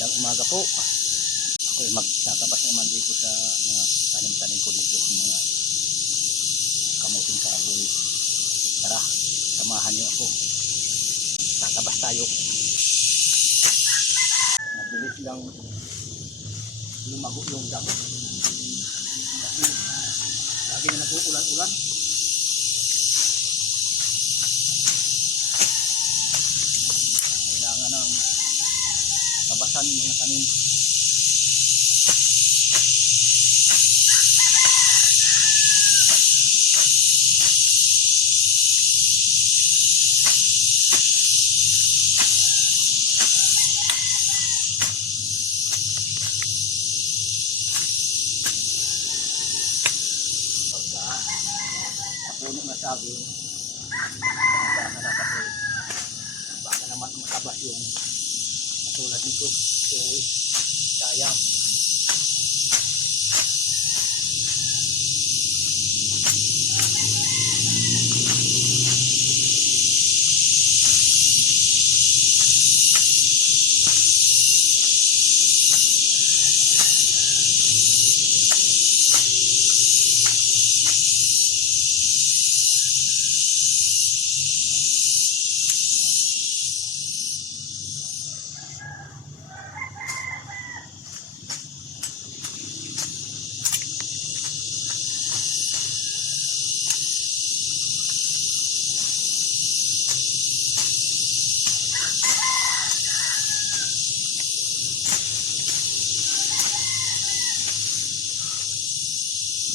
Magandang umaga po. Ako ay magtatabas naman dito sa mga tanim-tanim ko dito, mga kamuting kahoy. Tara, samahan niyo ako. Tatabas tayo. Mabilis lang lumago yung damo. Kasi lagi na nag-uulan-ulan. Kailangan ng tabasan yung mga tanim. Pagka napuno na sabi, baka naman matabas yung katulad nito. So, sayang.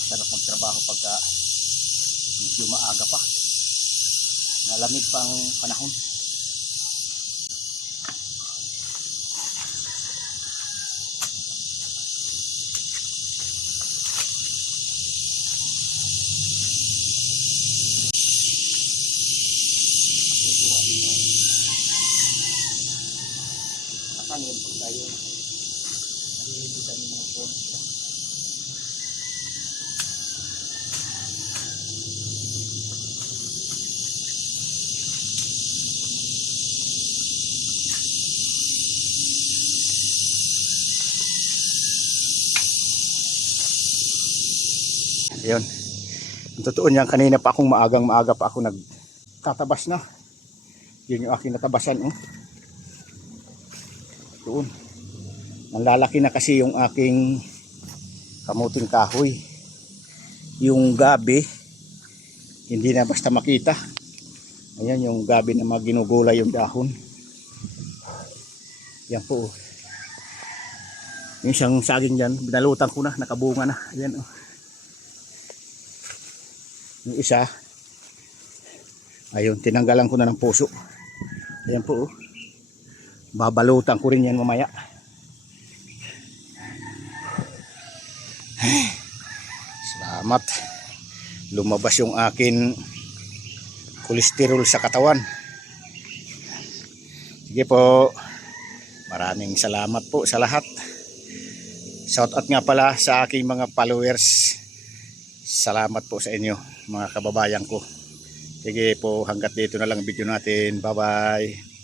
Sarap magtrabaho pagka medyo maaga pa, malamig pa ang panahon. Tutuwa din yung nakanin pag tayo nalilisan yung mga phone. Ayun. Ang totoo niyan, kanina pa akong maaga pa ako nagtatabas na. Yun yung aking natabasan. Oh. Doon. Nanlalaki na kasi yung aking kamuting kahoy. Yung gabi, hindi na basta makita. Ayan yung gabi na maginugulay yung dahon. Yan po. Yung isang saging dyan, binalutan ko na, nakabunga na. Ayan oh. Yung isa, ayun, tinanggalan ko na ng puso. Ayan po, oh. Babalutan ko rin yan mamaya. Salamat. Lumabas yung akin kolesterol sa katawan. Sige po, maraming salamat po sa lahat. Shout out nga pala sa aking mga followers. Salamat po sa inyo, mga kababayan ko. Sige po, hanggat dito na lang video natin. Bye bye.